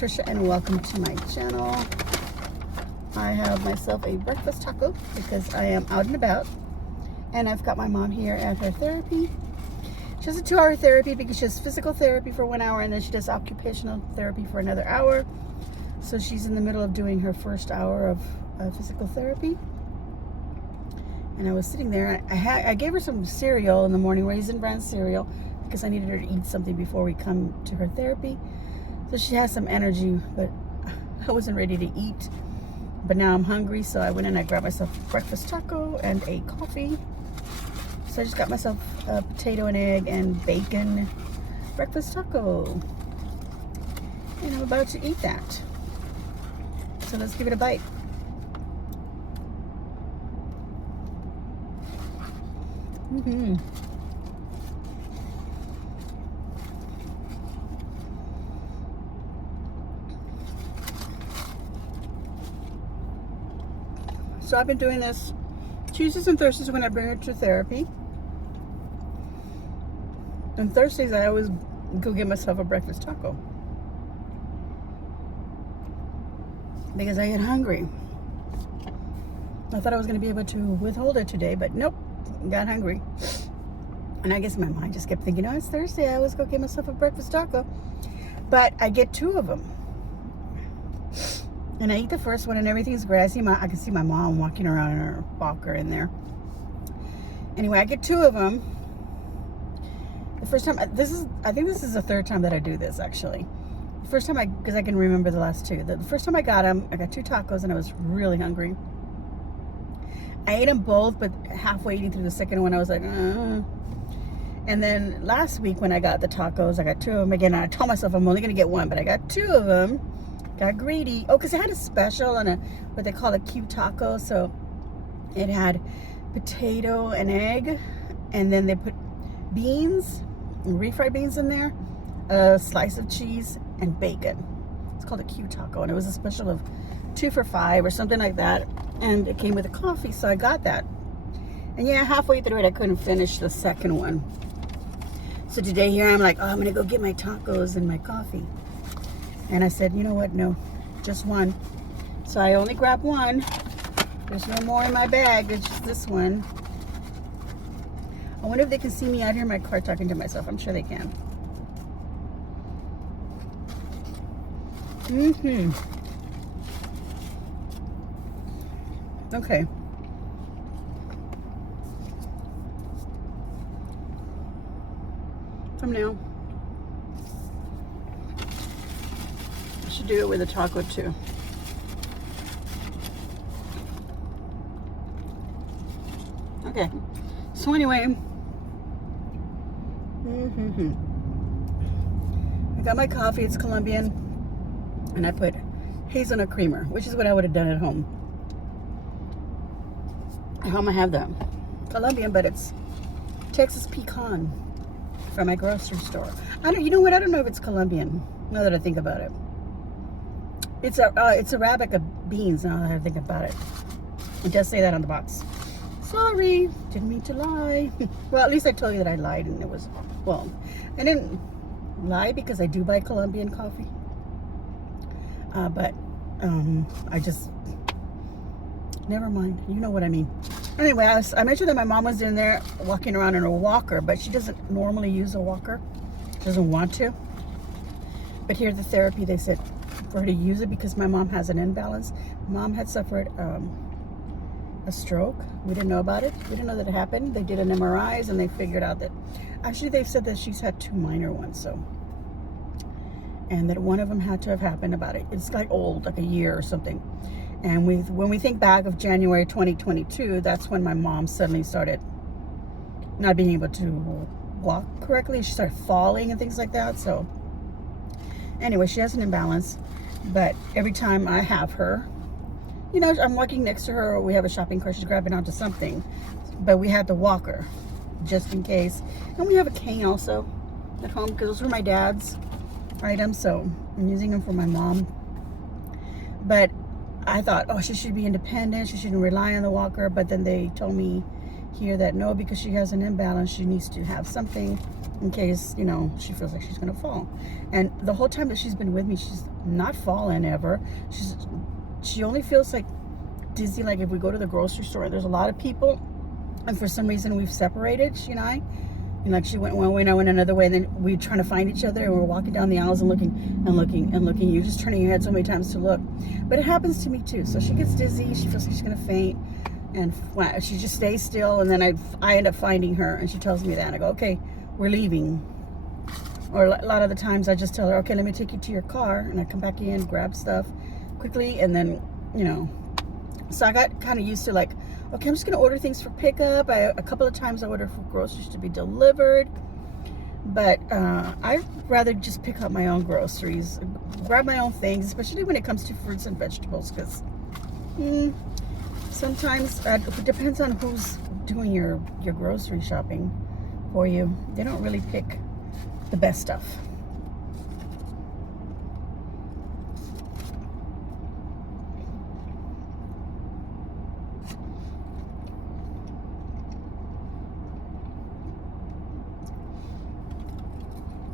Trisha and welcome to my channel. I have myself a breakfast taco because I am out and about, and I've got my mom here at her therapy. She has a 2-hour therapy because she has physical therapy for 1 hour and then she does occupational therapy for another hour. So she's in the middle of doing her first hour of physical therapy. And I was sitting there. I gave her some cereal in the morning, Raisin Bran cereal, because I needed her to eat something before we come to her therapy. So she has some energy, but I wasn't ready to eat. But now I'm hungry, so I went and I grabbed myself a breakfast taco and a coffee. So I just got myself a potato and egg and bacon breakfast taco. And I'm about to eat that. So let's give it a bite. So I've been doing this Tuesdays and Thursdays when I bring her to therapy. And Thursdays I always go get myself a breakfast taco because I get hungry. I thought I was going to be able to withhold it today, but nope, got hungry. And I guess my mind just kept thinking, oh, it's Thursday, I always go get myself a breakfast taco. But I get 2 of them. And I eat the first one and everything's great. I can see my mom walking around in her walker in there. Anyway, I get 2 of them. The first time, I think this is the 3rd time that I do this actually. The first time because I can remember the last 2. The first time I got them, I got 2 tacos and I was really hungry. I ate them both, but halfway eating through the second one, I was like, And then last week when I got the tacos, I got 2 of them again. And I told myself I'm only going to get 1, but I got 2 of them. Got greedy. Oh, because they had a special on what they call a cute taco. So it had potato and egg, and then they put beans, refried beans in there, a slice of cheese, and bacon. It's called a cute taco, and it was a special of 2 for $5 or something like that. And it came with a coffee, so I got that. And yeah, halfway through it, I couldn't finish the second one. So today here I'm like, oh, I'm gonna go get my tacos and my coffee. And I said, you know what? No, just 1. So I only grabbed 1. There's no more in my bag. It's just this one. I wonder if they can see me out here in my car talking to myself. I'm sure they can. Okay. Thumbnail. I should do it with a taco too. Okay. So anyway, I got my coffee. It's Colombian, and I put hazelnut creamer, which is what I would have done at home. At home I have the Colombian, but it's Texas pecan from my grocery store. You know what? I don't know if it's Colombian. Now that I think about it, it's Arabica beans. Now that I think about it, it does say that on the box. Sorry, didn't mean to lie. Well, at least I told you that I lied, and it was, well, I didn't lie because I do buy Colombian coffee. But I just, never mind. You know what I mean. Anyway, I mentioned that my mom was in there walking around in a walker, but she doesn't normally use a walker. She doesn't want to. But here at the therapy, they said for her to use it because my mom has an imbalance. Mom had suffered a stroke. We didn't know about it. We didn't know that it happened. They did an MRIs and they figured out that actually they've said that she's had 2 minor ones. So, and that one of them had to have happened about it. It's like old, like a year or something. And when we think back of January 2022, that's when my mom suddenly started not being able to walk correctly. She started falling and things like that. So anyway, she has an imbalance. But every time I have her, you know, I'm walking next to her, or we have a shopping cart, she's grabbing onto something. But we had the walker just in case. And we have a cane also at home because those were my dad's items. So I'm using them for my mom. But I thought, oh, she should be independent. She shouldn't rely on the walker. But then they told me here that no, because she has an imbalance, she needs to have something in case, you know, she feels like she's gonna fall. And the whole time that she's been with me, she's not fallen ever. She only feels like dizzy, like if we go to the grocery store, there's a lot of people, and for some reason we've separated, she and I. And like she went one way and I went another way, and then we're trying to find each other, and we're walking down the aisles and looking and looking and looking. You're just turning your head so many times to look. But it happens to me too. So she gets dizzy, she feels like she's gonna faint, and she just stays still, and then I end up finding her, and she tells me that, and I go, okay, we're leaving. Or a lot of the times I just tell her, okay, let me take you to your car, and I come back in, grab stuff quickly, and then, you know. So I got kind of used to like, okay, I'm just gonna order things for pickup. A couple of times I ordered for groceries to be delivered, but I'd rather just pick up my own groceries, grab my own things, especially when it comes to fruits and vegetables, because sometimes it depends on who's doing your grocery shopping for you. They don't really pick the best stuff.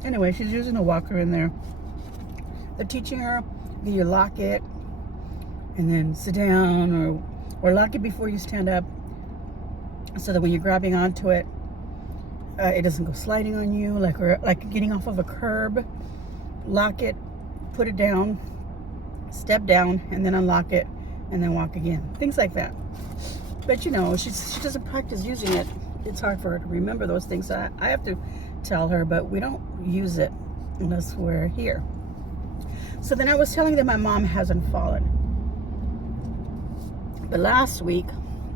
Anyway, she's using a walker in there. They're teaching her that you lock it and then sit down, or lock it before you stand up, so that when you're grabbing onto it, it doesn't go sliding on you, like getting off of a curb. Lock it, put it down, step down, and then unlock it, and then walk again. Things like that. But you know, she doesn't practice using it. It's hard for her to remember those things. So I have to tell her, but we don't use it unless we're here. So then I was telling them my mom hasn't fallen. But last week,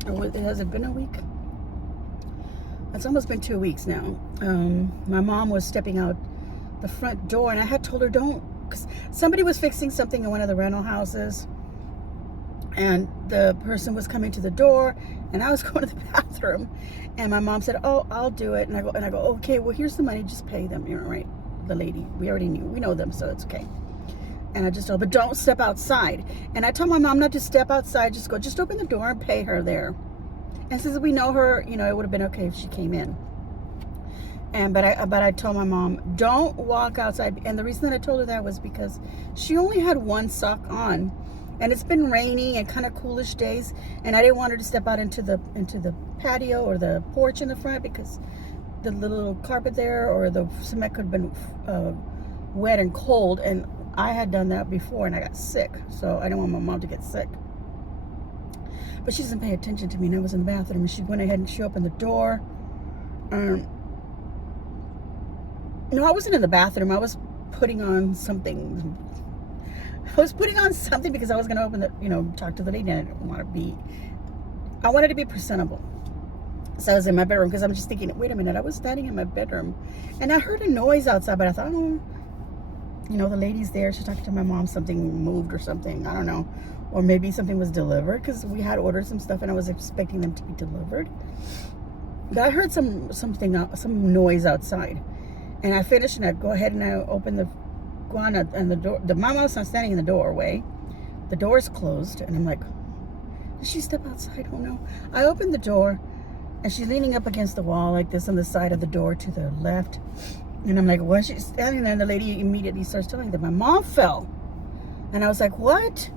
has it been a week? It's almost been 2 weeks now. My mom was stepping out the front door, and I had told her don't, because somebody was fixing something in one of the rental houses, and the person was coming to the door, and I was going to the bathroom, and my mom said, oh, I'll do it. And I go, okay, well, here's the money, just pay them. You're right, the lady, we know them, so it's okay. And I just told her, but don't step outside. And I told my mom not to step outside, just open the door and pay her there. And since we know her, you know, it would have been okay if she came in. But I told my mom, don't walk outside. And the reason that I told her that was because she only had one sock on, and it's been rainy and kind of coolish days, and I didn't want her to step out into the patio or the porch in the front, because the little carpet there or the cement could have been wet and cold, and I had done that before and I got sick, so I didn't want my mom to get sick. But she doesn't pay attention to me, and I was in the bathroom, and she went ahead and she opened the door. No, I wasn't in the bathroom. I was putting on something. Because I was going to open talk to the lady, and I didn't want to be, I wanted to be presentable. So I was in my bedroom, because I'm just thinking, wait a minute, I was standing in my bedroom, and I heard a noise outside, but I thought, oh, the lady's there. She's talking to my mom, something moved or something. I don't know. Or maybe something was delivered, because we had ordered some stuff, and I was expecting them to be delivered. But I heard some noise outside. And I finished, and I go ahead and I open and the door. My mom's not standing in the doorway. The door is closed, and I'm like, did she step outside? Oh no. I opened the door, and she's leaning up against the wall like this on the side of the door to the left. And I'm like, why is she standing there? And the lady immediately starts telling that my mom fell. And I was like, what?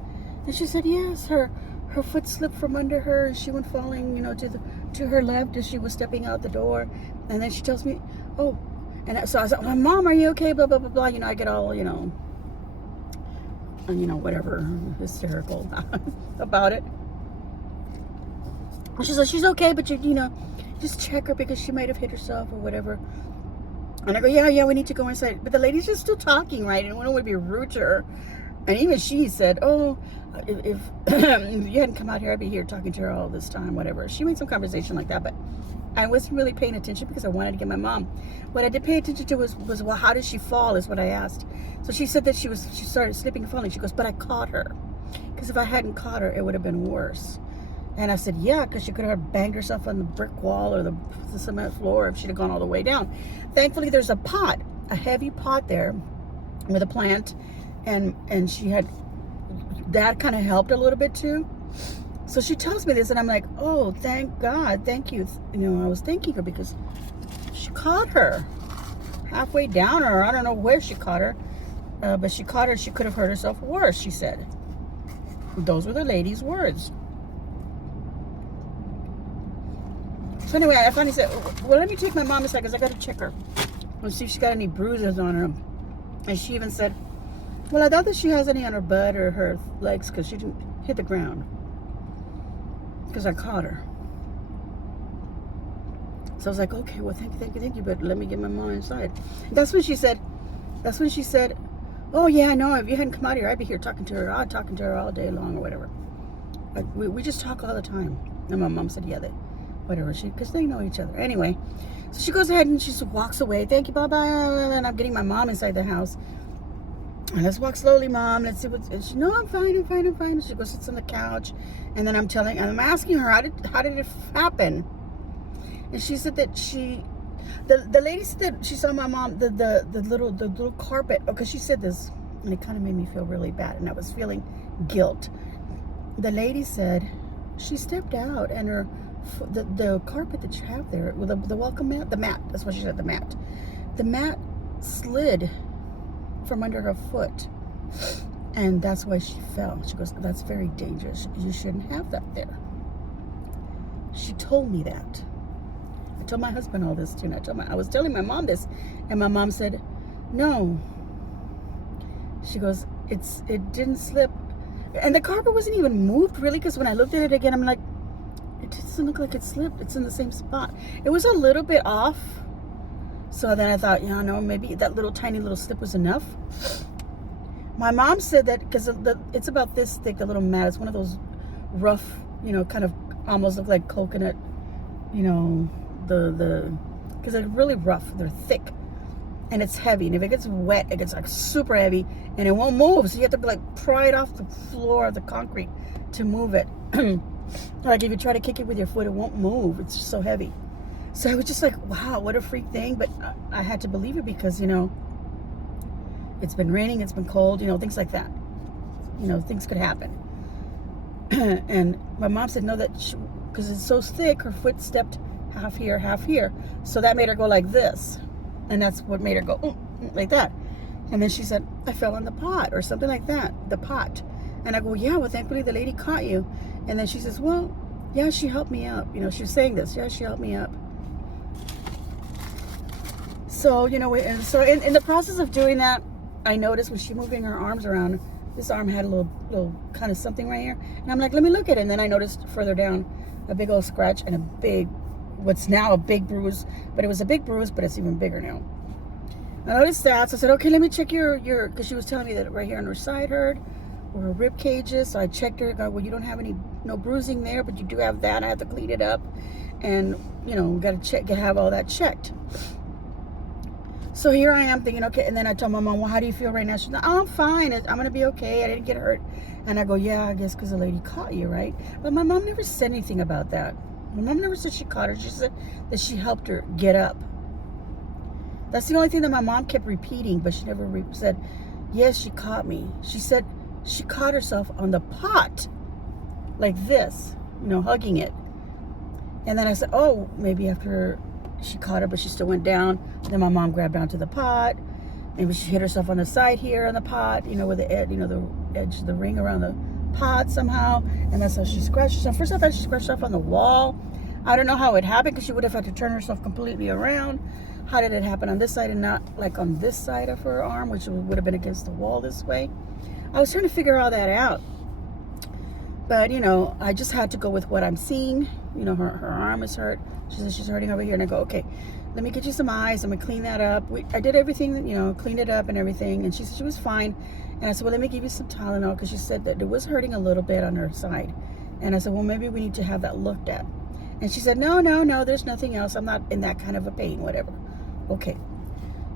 And she said, yes, her foot slipped from under her, and she went falling, to her left as she was stepping out the door. And then she tells me, oh. And so I was like, well, Mom, are you okay? Blah, blah, blah, blah. I get all, whatever, hysterical about it. And she's like, she's okay, but just check her, because she might have hit herself or whatever. And I go, yeah, we need to go inside. But the lady's just still talking, right? And I don't want to be rude to her. And even she said, oh, if you hadn't come out here, I'd be here talking to her all this time, whatever. She made some conversation like that, but I wasn't really paying attention, because I wanted to get my mom. What I did pay attention to was well, how did she fall, is what I asked. So she said that she started slipping and falling. She goes, but I caught her, because if I hadn't caught her, it would have been worse. And I said, yeah, because she could have banged herself on the brick wall or the cement floor if she'd have gone all the way down. Thankfully, there's a heavy pot there with a plant, and she had, that kind of helped a little bit too. So she tells me this, and I'm like, oh, thank God, thank you. I was thanking her, because she caught her. halfway down, or I don't know where she caught her. But she caught her. She could have hurt herself worse, she said. Those were the lady's words. So anyway, I finally said, well, let me take my mom aside because I got to check her and see if she got any bruises on her. And she even said, well, I doubt that she has any on her butt or her legs because she didn't hit the ground. Because I caught her. So I was like, okay, well, thank you, but let me get my mom inside. That's when she said, oh, yeah, I know. If you hadn't come out here, I'd be here talking to her. I'd talking to her all day long or whatever. Like, we just talk all the time. And my mom said, yeah, whatever. Because they know each other. Anyway, so she goes ahead and she just walks away. Thank you, bye-bye. And I'm getting my mom inside the house. And let's walk slowly, Mom. Let's see what's... And she, no, I'm fine. And she goes, sits on the couch. And then I'm asking her, how did it happen? And she said that the lady said that she saw my mom, the little carpet, because she said this, and it kind of made me feel really bad, and I was feeling guilt. The lady said she stepped out, and the carpet that you have there, with the welcome mat, the mat, that's what she said, the mat slid from under her foot, and that's why she fell. She goes, that's very dangerous. You shouldn't have that there. She told me that. I told my husband all this too, and I was telling my mom this, and my mom said, no. She goes, it didn't slip. And the carpet wasn't even moved, really, because when I looked at it again, I'm like, it doesn't look like it slipped. It's in the same spot. It was a little bit off. So then I thought, yeah, no, maybe that little tiny little slip was enough. My mom said that because it's about this thick, the little mat. It's one of those rough, kind of almost look like coconut, because they're really rough. They're thick. And it's heavy. And if it gets wet, it gets like super heavy. And it won't move. So you have to like pry it off the floor of the concrete to move it. Like if you try to kick it with your foot, it won't move. It's just so heavy. So I was just like, wow, what a freak thing. But I had to believe it because, it's been raining, it's been cold, things like that. Things could happen. And my mom said, no, that because it's so thick, her foot stepped half here. So that made her go like this. And that's what made her go like that. And then she said, I fell in the pot or something like that, the pot. And I go, yeah, well, thankfully the lady caught you. And then she says, well, yeah, she helped me up. She was saying this. Yeah, she helped me up. So, and so in the process of doing that, I noticed when she moving her arms around, this arm had a little kind of something right here. And I'm like, let me look at it. And then I noticed further down a big old scratch and what's now a big bruise. But it was a big bruise, but it's even bigger now. I noticed that. So I said, okay, let me check your because she was telling me that right here on her side hurt, or her rib cages. So I checked her. I go, well, you don't have no bruising there, but you do have that. I have to clean it up. And, we got to have all that checked. So here I am thinking, okay, and then I told my mom, well, how do you feel right now? She's like, oh, I'm fine. I'm going to be okay. I didn't get hurt. And I go, yeah, I guess because the lady caught you, right? But my mom never said anything about that. My mom never said she caught her. She said that she helped her get up. That's the only thing that my mom kept repeating, but she never said, yes, she caught me. She said she caught herself on the pot like this, hugging it. And then I said, oh, maybe after she caught her, but she still went down. Then my mom grabbed onto the pot. Maybe she hit herself on the side here on the pot, with the edge, the edge of the ring around the pot somehow. And that's how she scratched herself. First I thought she scratched herself on the wall. I don't know how it happened because she would have had to turn herself completely around. How did it happen on this side and not like on this side of her arm, which would have been against the wall this way? I was trying to figure all that out. But, I just had to go with what I'm seeing. Her arm is hurt. She says she's hurting over here. And I go, okay, let me get you some ice. I'm going to clean that up. I did everything, cleaned it up and everything. And she said she was fine. And I said, well, let me give you some Tylenol because she said that it was hurting a little bit on her side. And I said, well, maybe we need to have that looked at. And she said, no, there's nothing else. I'm not in that kind of a pain, whatever. Okay.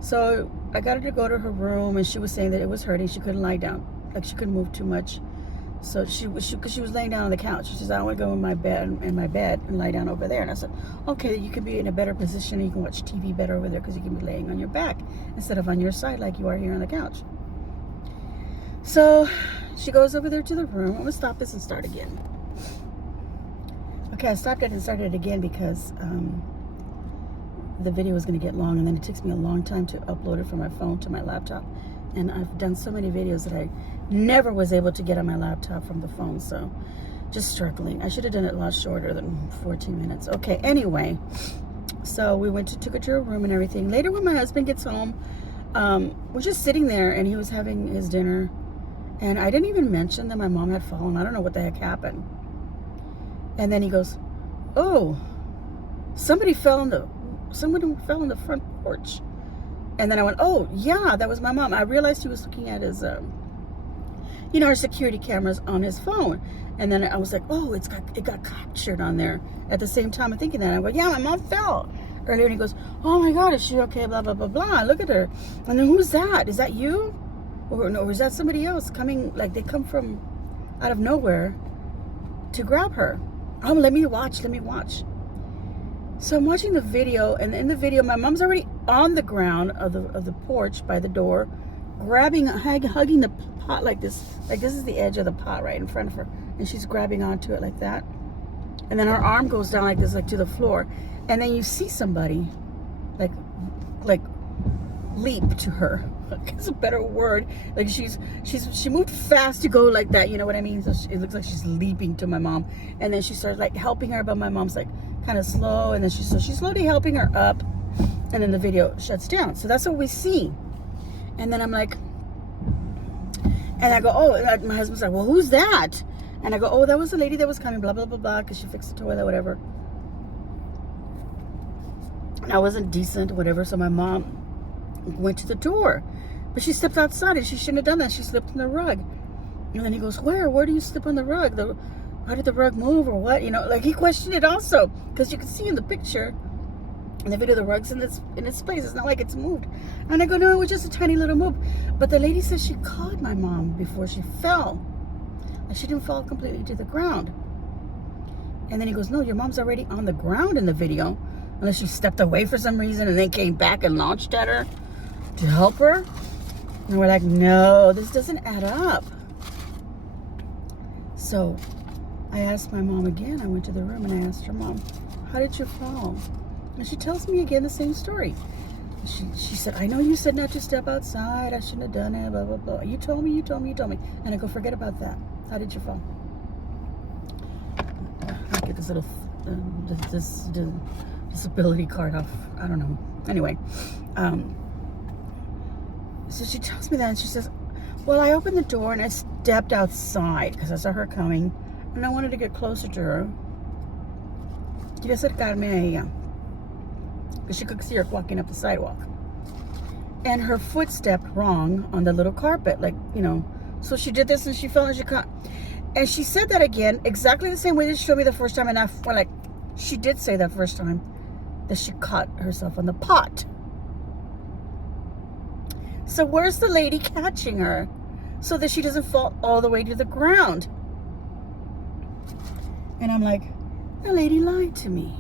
So I got her to go to her room and she was saying that it was hurting. She couldn't lie down. Like she couldn't move too much. So because she was laying down on the couch. She says, I want to go in my bed and lie down over there. And I said, okay, you could be in a better position. You can watch TV better over there because you can be laying on your back instead of on your side like you are here on the couch. So she goes over there to the room. I'm going to stop this and start again. Okay, I stopped it and started it again because the video was going to get long, and then it takes me a long time to upload it from my phone to my laptop. And I've done so many videos that I never was able to get on my laptop from the phone. So just struggling. I should have done it a lot shorter than 14 minutes. Okay, anyway. So we took her to her room and everything. Later when my husband gets home, we're just sitting there and he was having his dinner. And I didn't even mention that my mom had fallen. I don't know what the heck happened. And then he goes, oh, somebody fell on the front porch. And then I went, oh, yeah, that was my mom. I realized he was looking at his, our security cameras on his phone. And then I was like, oh, it got captured on there. At the same time, I'm thinking that. I go, yeah, my mom fell earlier. And he goes, oh, my God, is she okay? Blah, blah, blah, blah. Look at her. And then who's that? Is that you? Or no, or is that somebody else coming? Like they come from out of nowhere to grab her. Oh, let me watch. So I'm watching the video, and in the video, my mom's already on the ground of the porch by the door, hugging the pot like this. Like this is the edge of the pot right in front of her, and she's grabbing onto it like that. And then her arm goes down like this, like to the floor, and then you see somebody, like leap to her. It's a better word. Like she moved fast to go like that. You know what I mean? So it looks like she's leaping to my mom, and then she starts like helping her, but my mom's like kind of slow, and then she's slowly helping her up, and then the video shuts down. So that's what we see. And then I'm like, and I go, oh, and my husband's like, well, who's that? And I go, oh, that was the lady that was coming, blah blah blah blah, because she fixed the toilet, whatever. And I wasn't decent, whatever. So my mom went to the door, but she stepped outside, and she shouldn't have done that. She slipped on the rug. And then he goes, where do you slip on the rug? How did the rug move, or what? Like he questioned it also, because you can see in the picture, in the video, the rug's in its place. It's not like it's moved. And I go, no, it was just a tiny little move. But the lady says she caught my mom before she fell, and she didn't fall completely to the ground. And then he goes, no, your mom's already on the ground in the video, unless she stepped away for some reason and then came back and launched at her to help her. And we're like, no, this doesn't add up. So I asked my mom again. I went to the room and I asked her, Mom, how did you fall? And she tells me again the same story. She said, I know you said not to step outside. I shouldn't have done it, blah, blah, blah. You told me. And I go, forget about that. How did you fall? I'll get this little disability card off. I don't know. Anyway, so she tells me that, and she says, well, I opened the door and I stepped outside because I saw her coming, and I wanted to get closer to her. Quería acercarme a ella, because she could see her walking up the sidewalk. And her foot stepped wrong on the little carpet, so she did this and she fell and she caught. And she said that again, exactly the same way that she showed me the first time, and she did say that first time that she caught herself on the pot. So where's the lady catching her so that she doesn't fall all the way to the ground? And I'm like, the lady lied to me.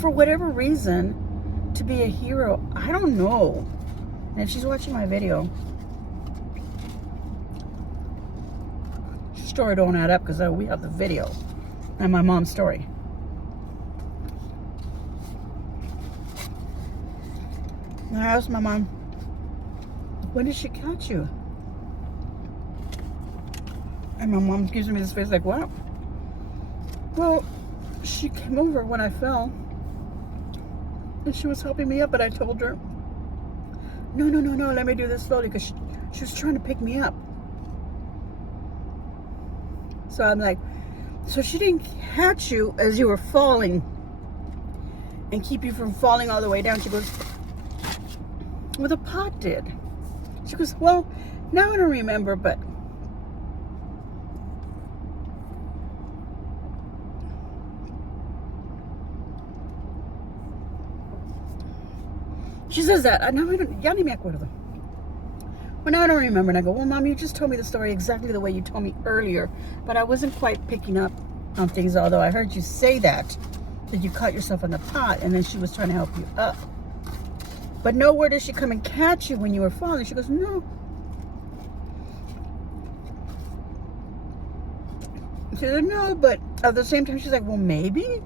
For whatever reason, to be a hero, I don't know. And if she's watching my video, story don't add up, because we have the video and my mom's story. And I asked my mom, when did she catch you? And my mom gives me this face like, what? Well, she came over when I fell, and she was helping me up, but I told her, no, let me do this slowly, because she was trying to pick me up. So I'm like, so she didn't catch you as you were falling and keep you from falling all the way down. She goes, well, the pot did. She goes, well, now I don't remember, but she says that. No, ya ni me acuerdo. Well, now I don't remember. And I go, well, Mom, you just told me the story exactly the way you told me earlier, but I wasn't quite picking up on things, although I heard you say that you caught yourself on the pot, and then she was trying to help you up. But nowhere did she come and catch you when you were falling. She goes, no. She said, no, but at the same time, she's like, well, maybe.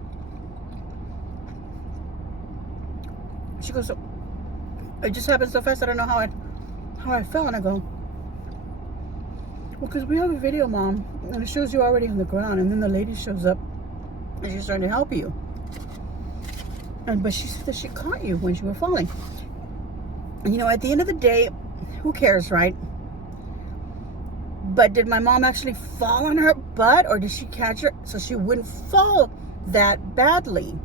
she goes, it just happened so fast. I don't know how I fell. And I go, well, because we have a video, Mom, and it shows you already on the ground, and then the lady shows up and she's trying to help you. But she said that she caught you when you were falling. And at the end of the day, who cares, right? But did my mom actually fall on her butt, or did she catch her so she wouldn't fall that badly?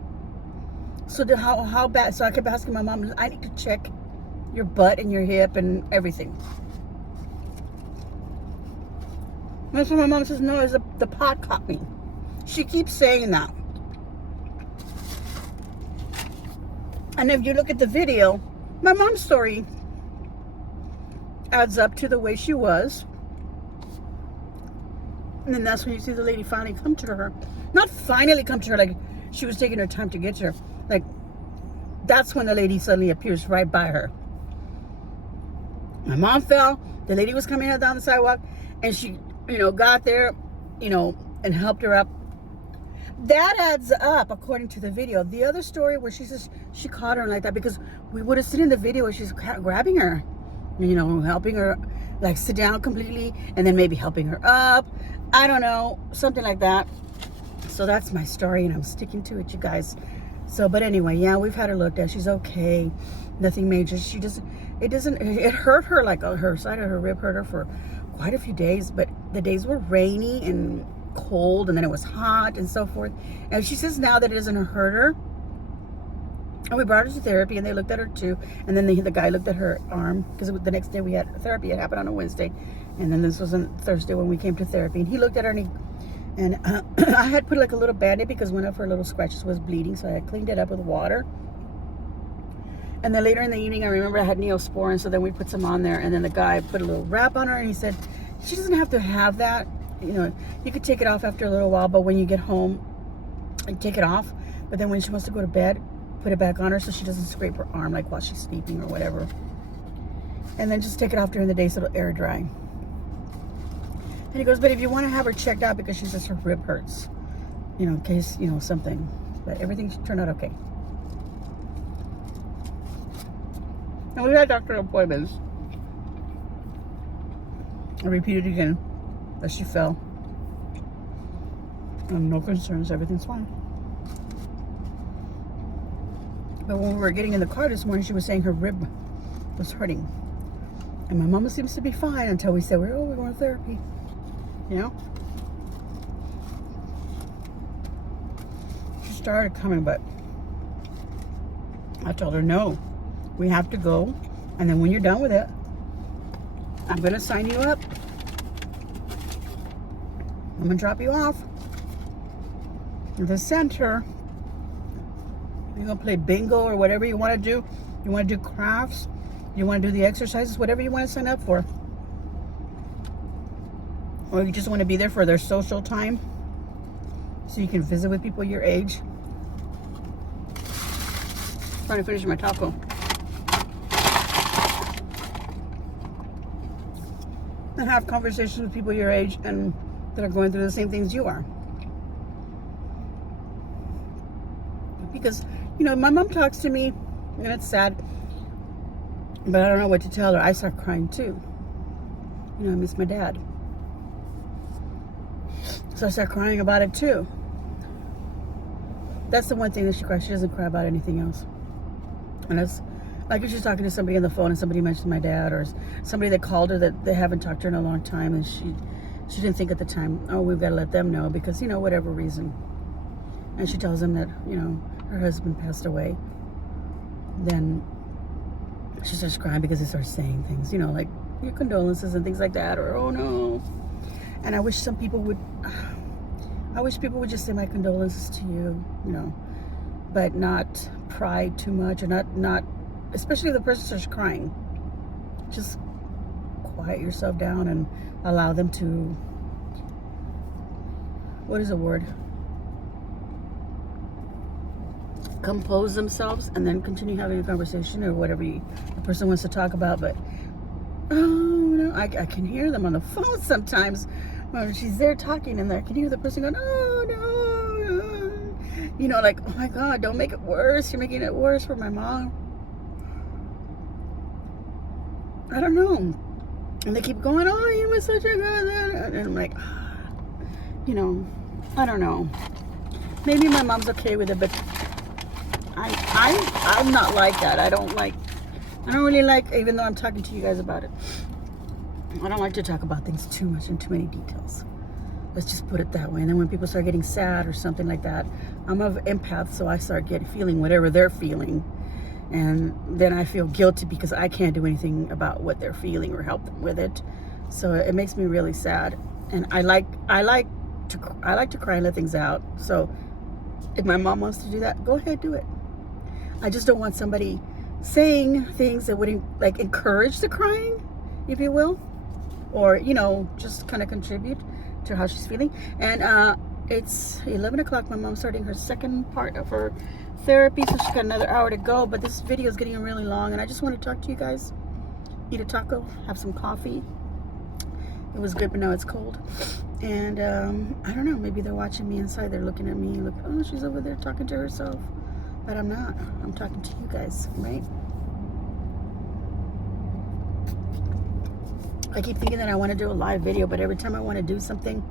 So how bad? So I kept asking my mom, I need to check your butt and your hip and everything. And so my mom says, no, it's the pot caught me. She keeps saying that. And if you look at the video, my mom's story adds up to the way she was. And then that's when you see the lady finally come to her. Not finally come to her, like she was taking her time to get to her. Like, that's when the lady suddenly appears right by her. My mom fell. The lady was coming out down the sidewalk. And she, got there, and helped her up. That adds up according to the video. The other story where she says she caught her like that, because we would have seen in the video where she's grabbing her, helping her like sit down completely, and then maybe helping her up. I don't know, something like that. So that's my story, and I'm sticking to it, you guys. So, but anyway, yeah, we've had her looked at. She's okay, nothing major. It hurt her, like her side of her rib hurt her for quite a few days, but the days were rainy and cold, and then it was hot and so forth. And she says now that it doesn't hurt her. And we brought her to therapy, and they looked at her too. And then the guy looked at her arm, because the next day we had therapy. It happened on a Wednesday, and then this was on Thursday when we came to therapy. And he looked at her, and I had put like a little band-aid because one of her little scratches was bleeding, so I had cleaned it up with water. And then later in the evening, I remember I had Neosporin, so then we put some on there. And then the guy put a little wrap on her, and he said, she doesn't have to have that. You could take it off after a little while, but when you get home, you take it off. But then when she wants to go to bed, put it back on her so she doesn't scrape her arm like while she's sleeping or whatever. And then just take it off during the day so it'll air dry. And he goes, but if you want to have her checked out, because she says her rib hurts, in case, something. But everything turned out okay. And we had doctor appointments. I repeat it again, that she fell. And no concerns, everything's fine. But when we were getting in the car this morning, she was saying her rib was hurting. And my mama seems to be fine until we said, we're going to therapy. She started coming, but I told her, no, we have to go. And then when you're done with it, I'm going to sign you up. I'm going to drop you off at the center. You're going to play bingo or whatever you want to do. You want to do crafts. You want to do the exercises, whatever you want to sign up for. Or you just want to be there for their social time, so you can visit with people your age. I'm trying to finish my taco. And have conversations with people your age and that are going through the same things you are. Because, my mom talks to me, and it's sad, but I don't know what to tell her. I start crying too. I miss my dad. So I start crying about it too. That's the one thing that she cries. She doesn't cry about anything else. And it's like if she's talking to somebody on the phone and somebody mentioned my dad, or somebody that called her that they haven't talked to her in a long time, and she didn't think at the time, oh, we've got to let them know because, whatever reason. And she tells them that, her husband passed away. Then she starts crying because they start saying things, like your condolences and things like that, or oh no. And I wish people would just say my condolences to you, but not pry too much, or not, especially if the person starts crying. Just quiet yourself down and allow them to, what is the word? Compose themselves, and then continue having a conversation or whatever the person wants to talk about. But oh no, I can hear them on the phone sometimes when she's there talking, and I can hear the person going, oh no, like, oh my God, don't make it worse. You're making it worse for my mom. I don't know. And they keep going, oh, you were such a good, and I'm like, you know, I don't know. Maybe my mom's okay with it, but I'm not like that. I don't really like, even though I'm talking to you guys about it, I don't like to talk about things too much in too many details. Let's just put it that way. And then when people start getting sad or something like that, I'm an empath, so I start feeling whatever they're feeling. And then I feel guilty because I can't do anything about what they're feeling or help them with it. So it makes me really sad. And I like to cry and let things out. So if my mom wants to do that, go ahead, do it. I just don't want somebody saying things that would like encourage the crying, if you will, or, you know, just kind of contribute to how she's feeling. And it's 11 o'clock. My mom's starting her second part of her therapy, so she's got another hour to go. But this video is getting really long, and I just want to talk to you guys. Eat a taco, have some coffee. It was good, but now it's cold. And I don't know, maybe they're watching me inside. They're looking at me, look, oh, she's over there talking to herself. But I'm not. I'm talking to you guys, right? I keep thinking that I want to do a live video, but every time I want to do something,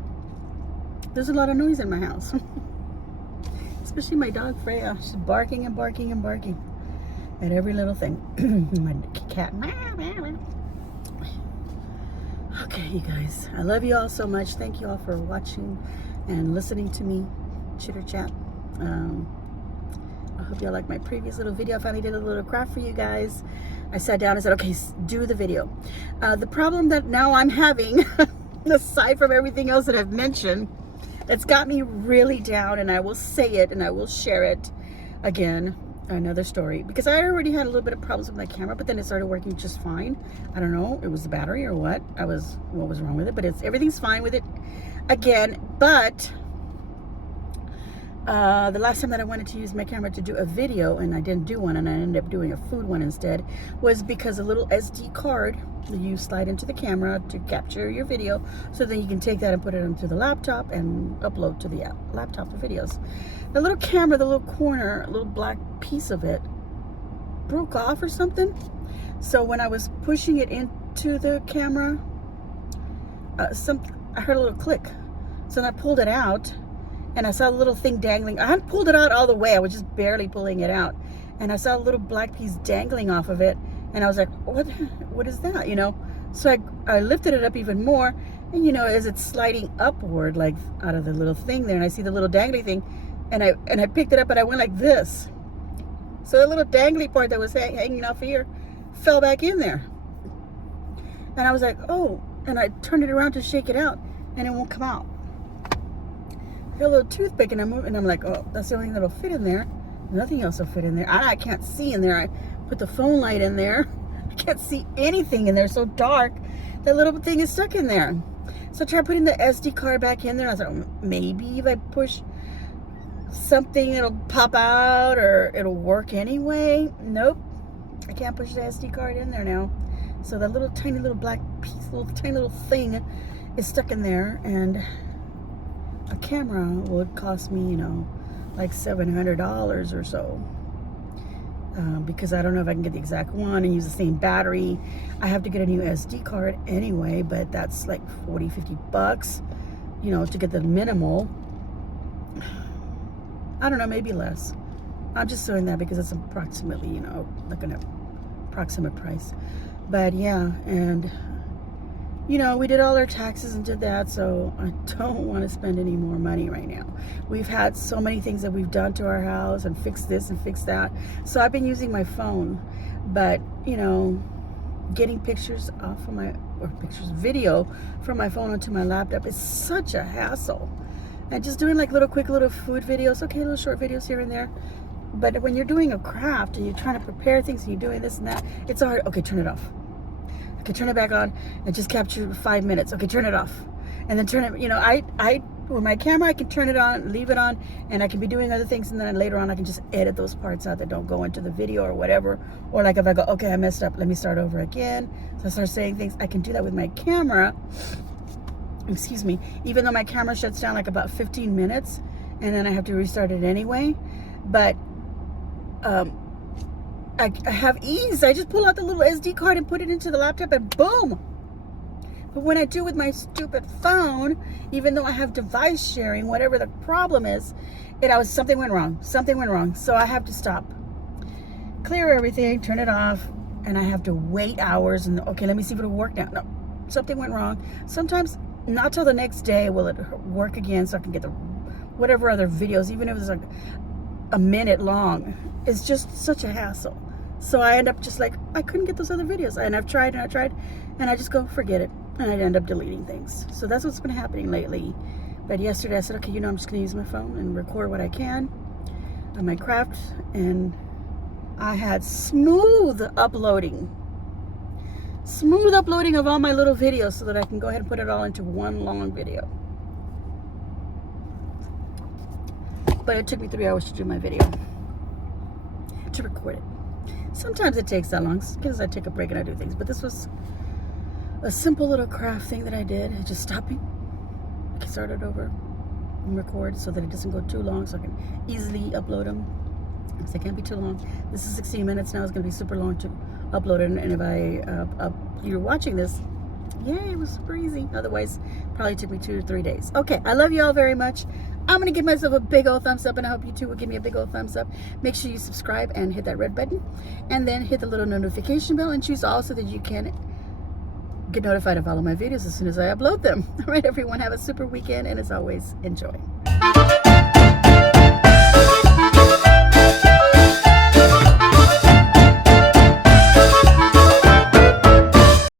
there's a lot of noise in my house. Especially my dog Freya. She's barking and barking and barking at every little thing. My cat. Okay, you guys. I love you all so much. Thank you all for watching and listening to me chitter chat. I hope y'all like my previous little video. I finally did a little craft for you guys. I sat down and said, okay, do the video. The problem that now I'm having, aside from everything else that I've mentioned, that's got me really down, and I will say it and I will share it again, another story, because I already had a little bit of problems with my camera, but then it started working just fine. I don't know, it was the battery or what was wrong with it, but everything's fine with it again. But the last time that I wanted to use my camera to do a video and I didn't do one, and I ended up doing a food one instead, was because a little SD card that you slide into the camera to capture your video, so then you can take that and put it onto the laptop and upload to the laptop the videos. The little camera, the little corner, a little black piece of it broke off or something. So when I was pushing it into the camera, I heard a little click. So then I pulled it out, and I saw a little thing dangling. I hadn't pulled it out all the way. I was just barely pulling it out. And I saw a little black piece dangling off of it. And I was like, what is that, you know? So I lifted it up even more. And, you know, as it's sliding upward, like out of the little thing there, and I see the little dangly thing, and I picked it up and I went like this. So the little dangly part that was hanging off here fell back in there. And I was like, oh, and I turned it around to shake it out, and it won't come out. I got a little toothpick, and I'm like, oh, that's the only thing that'll fit in there. Nothing else will fit in there. I can't see in there. I put the phone light in there. I can't see anything in there. So dark. That little thing is stuck in there. So I tried putting the SD card back in there. I was like, oh, maybe if I push something, it'll pop out or it'll work anyway. Nope. I can't push the SD card in there now. So that little tiny little black piece, tiny little thing is stuck in there, and a camera would cost me, you know, like $700 or so, because I don't know if I can get the exact one and use the same battery. I have to get a new SD card anyway, but that's like $40-50, you know, to get the minimal. I don't know, maybe less. I'm just doing that because it's approximately, you know, looking at approximate price. But yeah, and you know, we did all our taxes and did that, so I don't want to spend any more money right now. We've had so many things that we've done to our house and fixed this and fixed that. So I've been using my phone, but you know, getting pictures off of video from my phone onto my laptop is such a hassle. And just doing like quick little food videos, okay, little short videos here and there. But when you're doing a craft and you're trying to prepare things and you're doing this and that, it's hard. Okay, turn it off. Okay, turn it back on and just capture 5 minutes. Okay, turn it off. And then turn it, you know, with my camera, I can turn it on, leave it on, and I can be doing other things, and then later on I can just edit those parts out that don't go into the video or whatever. Or like if I go, okay, I messed up, let me start over again. So I start saying things. I can do that with my camera. Excuse me. Even though my camera shuts down like about 15 minutes, and then I have to restart it anyway. But I have ease. I just pull out the little SD card and put it into the laptop and boom. But when I do with my stupid phone, even though I have device sharing, whatever the problem is, something went wrong. Something went wrong. So I have to stop, clear everything, turn it off, and I have to wait hours. And okay, let me see if it'll work now. No, something went wrong. Sometimes not till the next day will it work again, so I can get the whatever other videos, even if it's like a minute long. It's just such a hassle. So I end up just like, I couldn't get those other videos. And I've tried and I tried, and I just go, forget it. And I end up deleting things. So that's what's been happening lately. But yesterday I said, okay, I'm just gonna use my phone and record what I can on my craft. And I had smooth uploading of all my little videos so that I can go ahead and put it all into one long video. But it took me 3 hours to do my video, to record it. Sometimes it takes that long because I take a break and I do things. But this was a simple little craft thing that I did. Just stopping, I can start it over and record so that it doesn't go too long, so I can easily upload them. Because they can't be too long. This is 16 minutes now. It's going to be super long to upload it. And if you're watching this, yay, it was super easy. Otherwise, probably took me 2 to 3 days. Okay, I love you all very much. I'm going to give myself a big old thumbs up, and I hope you too will give me a big old thumbs up. Make sure you subscribe and hit that red button, and then hit the little notification bell and choose all so that you can get notified of all of my videos as soon as I upload them. All right, everyone, have a super weekend, and as always, enjoy.